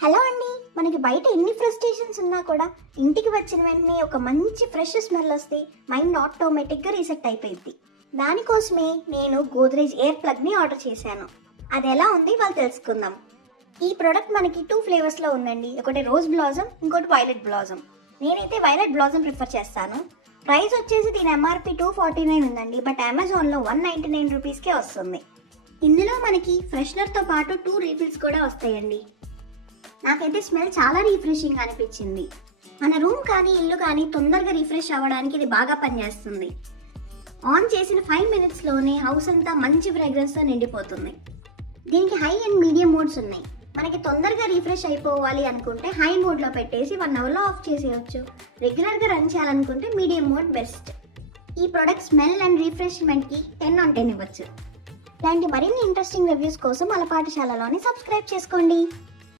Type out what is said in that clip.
Hello అండి, మనకి బయట ఎన్ని ఫ్రస్ట్రేషన్స్ ఉన్నా కూడా ఇంటికి వచ్చిన వెంటనే ఒక మంచి ఫ్రెష్ స్మెల్ వస్తే మైండ్ ఆటోమేటిక్గా రీసెట్ అయిపోయింది. దానికోసమే నేను గోద్రేజ్ ఎయిర్ ప్లగ్ని ఆర్డర్ చేశాను. అది ఎలా ఉంది వాళ్ళు తెలుసుకుందాం. ఈ ప్రోడక్ట్ మనకి 2 ఫ్లేవర్స్లో ఉందండి. ఒకటి రోజ్ బ్లాజమ్, ఇంకోటి వైలెట్ బ్లాజమ్. నేనైతే వైలెట్ బ్లాజమ్ ప్రిఫర్ చేస్తాను. ప్రైస్ వచ్చేసి దీని ఎంఆర్పి 249 ఉందండి, బట్ అమెజాన్లో 199 రూపీస్కే వస్తుంది. ఇందులో మనకి ఫ్రెషనర్తో పాటు 2 రీఫిల్స్ కూడా వస్తాయండి. నాకైతే స్మెల్ చాలా రిఫ్రెషింగ్ అనిపించింది. మన రూమ్ కానీ ఇల్లు కానీ తొందరగా రిఫ్రెష్ అవ్వడానికి ఇది బాగా పనిచేస్తుంది. ఆన్ చేసిన 5 మినిట్స్లోనే హౌస్ అంతా మంచి ఫ్రేగ్రెన్స్తో నిండిపోతుంది. దీనికి హై అండ్ మీడియం మోడ్స్ ఉన్నాయి. మనకి తొందరగా రిఫ్రెష్ అయిపోవాలి అనుకుంటే హై మోడ్లో పెట్టేసి 1 అవర్లో ఆఫ్ చేసేయచ్చు. రెగ్యులర్గా రన్ చేయాలనుకుంటే మీడియం మోడ్ బెస్ట్. ఈ ప్రోడక్ట్ స్మెల్ అండ్ రిఫ్రెష్మెంట్కి 10 on 10 ఇవ్వచ్చు. ఇలాంటి మరిన్ని ఇంట్రెస్టింగ్ రివ్యూస్ కోసం మన పాఠశాలలోని సబ్స్క్రైబ్ చేసుకోండి.